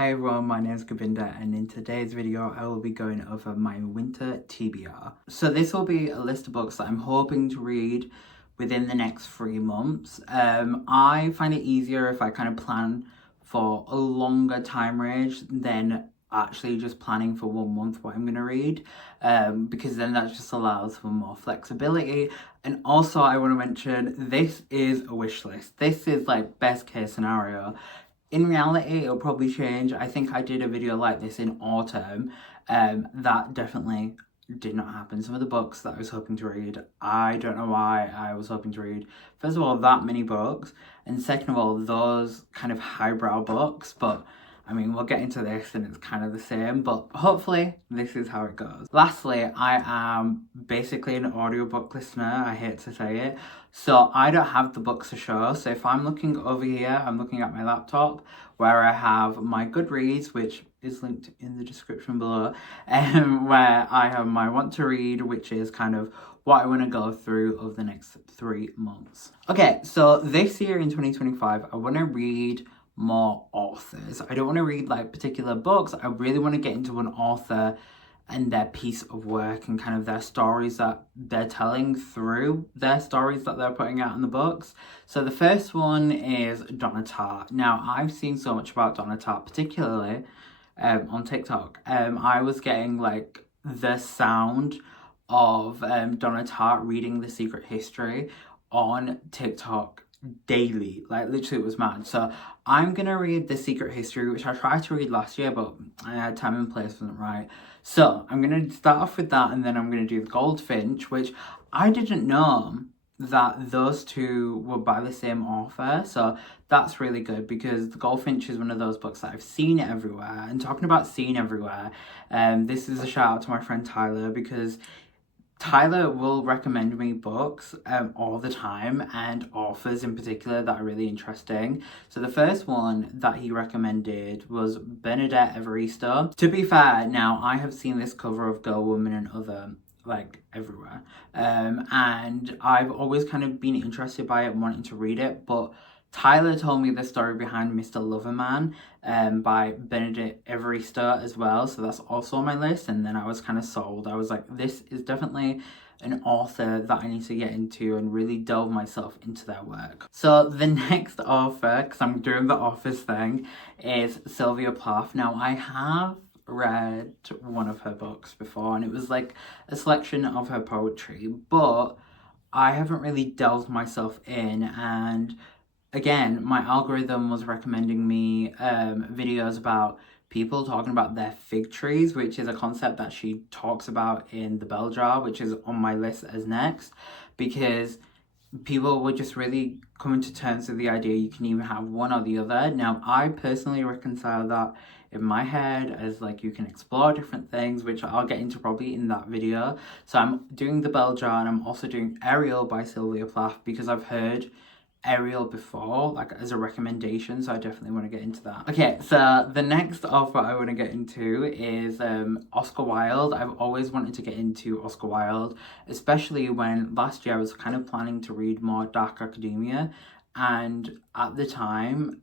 Hi everyone, my name is Govinda and in today's video I will be going over my winter TBR. So this will be a list of books that I'm hoping to read within the next 3 months. I find it easier if I kind of plan for a longer time range than actually just planning for 1 month what I'm going to read, because then that just allows for more flexibility. And also I want to mention, this is a wish list. This is like best case scenario. In reality, it'll probably change. I think I did a video like this in autumn. That definitely did not happen. Some of the books that I was hoping to read, I don't know why I was hoping to read, first of all, that many books, and second of all, those kind of highbrow books. But I mean, we'll get into this and it's kind of the same, but hopefully this is how it goes. Lastly, I am basically an audiobook listener. I hate to say it. So I don't have the books to show. So if I'm looking over here, I'm looking at my laptop where I have my Goodreads, which is linked in the description below, where I have my want to read, which is kind of what I want to go through over the next 3 months. Okay, so this year in 2025, I want to read more authors. I don't want to read like particular books. I really want to get into an author and their piece of work and kind of their stories that they're telling through their stories that they're putting out in the books. So the first one is Donna Tartt. Now, I've seen so much about Donna Tartt, particularly on TikTok. I was getting like the sound of Donna Tartt reading The Secret History on TikTok daily. Like literally it was mad. So I'm gonna read The Secret History, which I tried to read last year, but I had time and place wasn't right. So I'm gonna start off with that, and then I'm gonna do The Goldfinch, which I didn't know that those two were by the same author. So that's really good, because The Goldfinch is one of those books that I've seen everywhere. And talking about seen everywhere, this is a shout out to my friend Tyler, because Tyler will recommend me books all the time, and authors in particular that are really interesting. So the first one that he recommended was Bernadette Evaristo. To be fair, now I have seen this cover of Girl, Woman and Other like everywhere, and I've always kind of been interested by it and wanting to read it, but Tyler told me the story behind Mr. Loverman by Bernadette Evaristo as well, so that's also on my list, and then I was kind of sold. I was like, this is definitely an author that I need to get into and really delve myself into their work. So the next author, because I'm doing the office thing, is Sylvia Plath. Now, I have read one of her books before, and it was like a selection of her poetry, but I haven't really delved myself in, and again, my algorithm was recommending me videos about people talking about their fig trees, which is a concept that she talks about in The Bell Jar, which is on my list as next, because people were just really coming to terms with the idea you can either have one or the other. Now, I personally reconcile that in my head as like you can explore different things, which I'll get into probably in that video. So I'm doing The Bell Jar, and I'm also doing Ariel by Sylvia Plath, because I've heard Ariel before, like as a recommendation, so I definitely want to get into that. Okay, so the next author I want to get into is Oscar Wilde. I've always wanted to get into Oscar Wilde, especially when last year I was kind of planning to read more dark academia, and at the time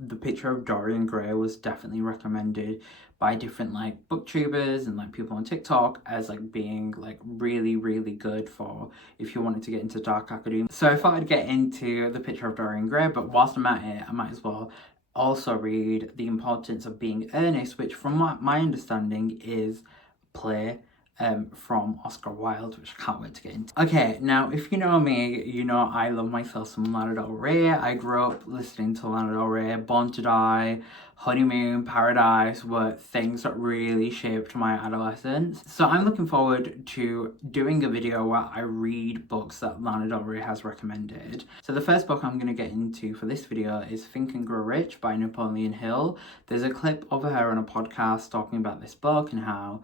The Picture of Dorian Gray was definitely recommended by different like booktubers and like people on TikTok as like being like really, really good for if you wanted to get into dark academia. So I thought I'd get into The Picture of Dorian Gray, but whilst I'm at it, I might as well also read The Importance of Being Earnest, which from what my understanding is a play from Oscar Wilde, which I can't wait to get into. Okay, now if you know me, you know I love myself some Lana Del Rey. I grew up listening to Lana Del Rey. Born to Die, Honeymoon, Paradise were things that really shaped my adolescence. So I'm looking forward to doing a video where I read books that Lana Del Rey has recommended. So the first book I'm going to get into for this video is Think and Grow Rich by Napoleon Hill. There's a clip of her on a podcast talking about this book and how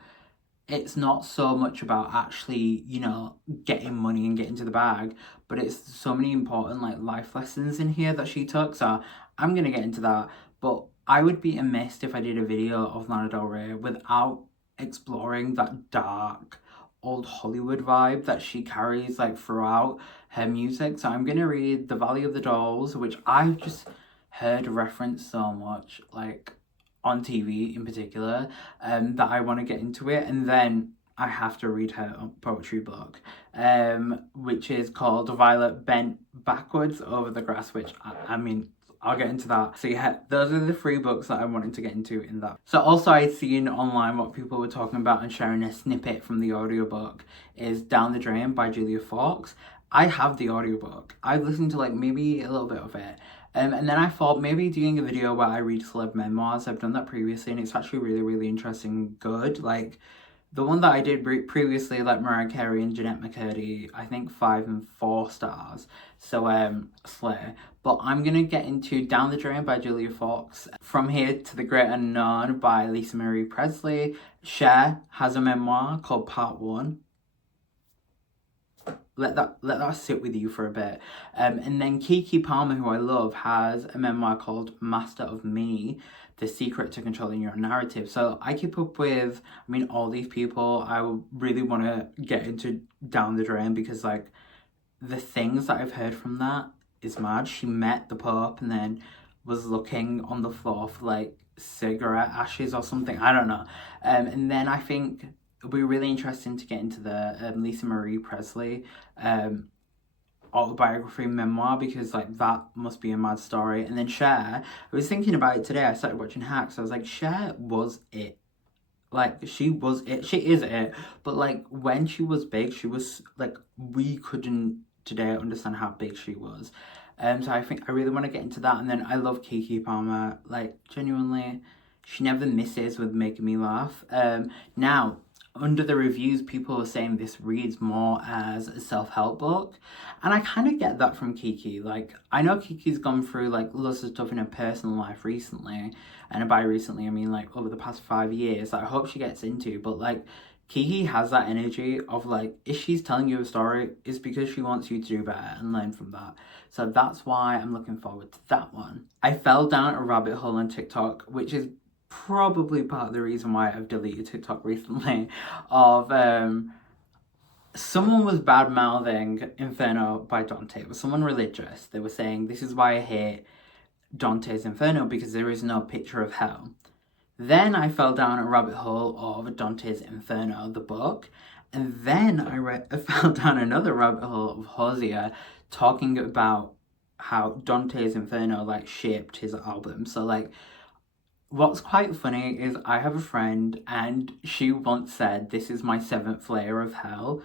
it's not so much about actually, you know, getting money and getting to the bag, but it's so many important like life lessons in here that she took. So I'm going to get into that, but I would be amiss if I did a video of Lana Del Rey without exploring that dark old Hollywood vibe that she carries like throughout her music. So I'm going to read The Valley of the Dolls, which I've just heard referenced so much like on TV in particular, that I want to get into it. And then I have to read her poetry book, which is called Violet Bent Backwards Over the Grass, which I mean, I'll get into that. So yeah, those are the 3 books that I wanted to get into in that. So also I'd seen online what people were talking about and sharing a snippet from the audiobook is Down the Drain by Julia Fawkes. I have the audiobook. I've listened to like maybe a little bit of it. And then I thought maybe doing a video where I read celeb memoirs. I've done that previously and it's actually really, really interesting, good. Like the one that I did previously, like Mariah Carey and Jeanette McCurdy, I think 5 and 4 stars. So slay. But I'm gonna get into Down the Drain by Julia Fawkes, From Here to the Great Unknown by Lisa Marie Presley. Cher has a memoir called Part 1. Let that sit with you for a bit. And then Keke Palmer, who I love, has a memoir called Master of Me, The Secret to Controlling Your Narrative. So I keep up with, I mean, all these people. I really want to get into Down the Drain because, like, the things that I've heard from that is mad. She met the Pope and then was looking on the floor for, like, cigarette ashes or something. I don't know. And then I think it'll be really interesting to get into the Lisa Marie Presley autobiography memoir because like that must be a mad story. And then Cher, I was thinking about it today. I started watching Hacks. I was like, Cher was it. Like she was it. She is it. But like when she was big, she was like we couldn't today understand how big she was. So I think I really want to get into that. And then I love Keke Palmer. Like genuinely, she never misses with making me laugh. Now under the reviews, people are saying this reads more as a self-help book. And I kind of get that from Keke. Like, I know Kiki's gone through, like, lots of stuff in her personal life recently. And by recently, I mean, like, over the past 5 years that I hope she gets into. But, like, Keke has that energy of, like, if she's telling you a story, it's because she wants you to do better and learn from that. So that's why I'm looking forward to that one. I fell down a rabbit hole on TikTok, which is probably part of the reason why I've deleted TikTok recently, of someone was bad mouthing Inferno by Dante. It was someone religious. They were saying this is why I hate Dante's Inferno because there is no picture of hell. Then I fell down a rabbit hole of Dante's Inferno, the book, and then I fell down another rabbit hole of Hosea talking about how Dante's Inferno like shaped his album. So like what's quite funny is I have a friend and she once said, this is my 7th layer of hell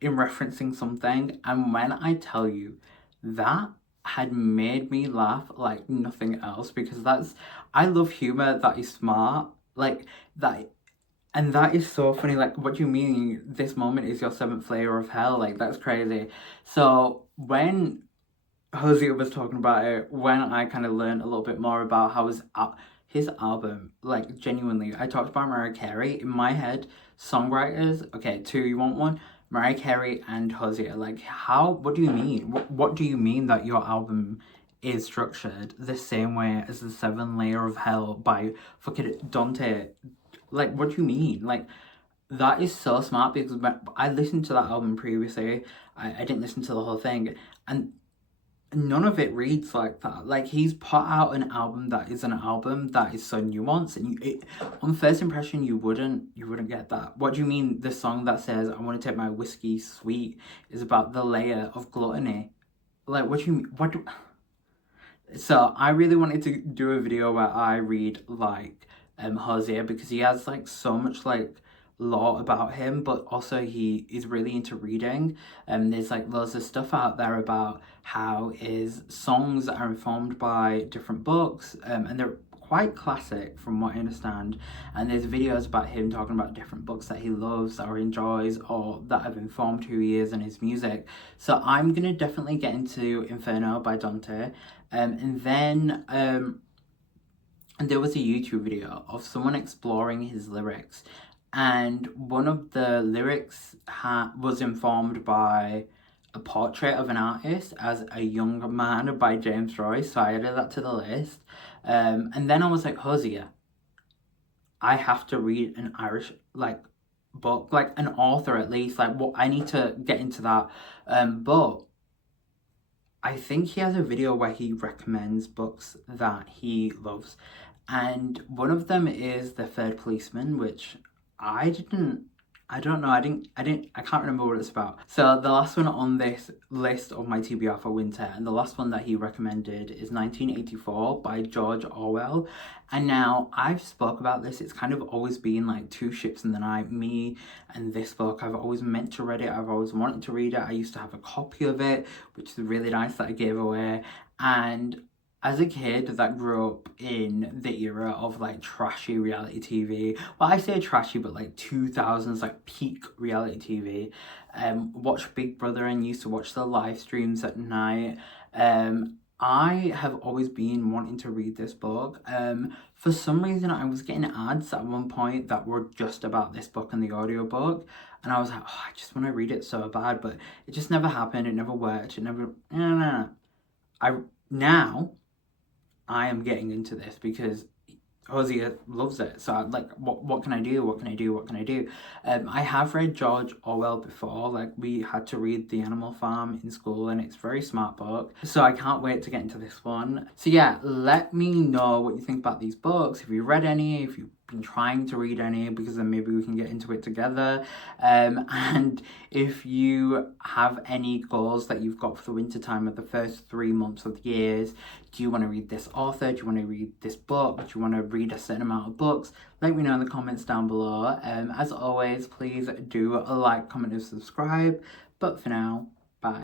in referencing something. And when I tell you that had made me laugh like nothing else because I love humor that is smart. Like that. And that is so funny. Like, what do you mean this moment is your 7th layer of hell? Like, that's crazy. So when Hosea was talking about it, when I kind of learned a little bit more about how his album, like genuinely, I talked about Mariah Carey. In my head, songwriters, okay, 2, you want one? Mariah Carey and Hosea. Like, what do you mean? What do you mean that your album is structured the same way as the 7 Layer of Hell by fucking Dante? Like, what do you mean? Like, that is so smart because I listened to that album previously. I didn't listen to the whole thing. And none of it reads like that. Like he's put out an album that is an album that is so nuanced, and on first impression you wouldn't get that. What do you mean the song that says I want to take my whiskey sweet is about the layer of gluttony? Like what do you mean? So I really wanted to do a video where I read like Hosea because he has like so much like lore about him, but also he is really into reading, and there's like loads of stuff out there about how his songs are informed by different books, and they're quite classic from what I understand, and there's videos about him talking about different books that he loves or enjoys or that have informed who he is and his music. So I'm gonna definitely get into Inferno by Dante, and then and there was a YouTube video of someone exploring his lyrics, and one of the lyrics was informed by a portrait of an artist as a young man by James Joyce, so I added that to the list. And then I was like, Hosea, I have to read an Irish like book, like an author at least. Like, what I need to get into that. But I think he has a video where he recommends books that he loves. and one of them is The Third Policeman, which I didn't I don't know. I can't remember what it's about. So the last one on this list of my TBR for winter, and the last one that he recommended, is 1984 by George Orwell. And now I've spoke about this. It's kind of always been like two ships in the night, me and this book. I've always meant to read it. I've always wanted to read it. I used to have a copy of it, which is really nice that I gave away. And as a kid that grew up in the era of like trashy reality TV, well, I say trashy, but like 2000s, like peak reality TV, watched Big Brother and used to watch the live streams at night. I have always been wanting to read this book. For some reason, I was getting ads at one point that were just about this book and the audiobook. And I was like, oh, I just want to read it so bad, but it just never happened. It never worked. It never, no. Now I am getting into this because Hosea loves it. So I'm like, what can I do? What can I do? What can I do? I have read George Orwell before. Like, we had to read The Animal Farm in school, and it's a very smart book. So I can't wait to get into this one. So yeah, let me know what you think about these books. If you read any, if you've been trying to read any, because then maybe we can get into it together. And if you have any goals that you've got for the winter time of the first 3 months of the years, do you want to read this author? Do you want to read this book? Do you want to read a certain amount of books? Let me know in the comments down below. As always, please do like, comment, and subscribe. But for now,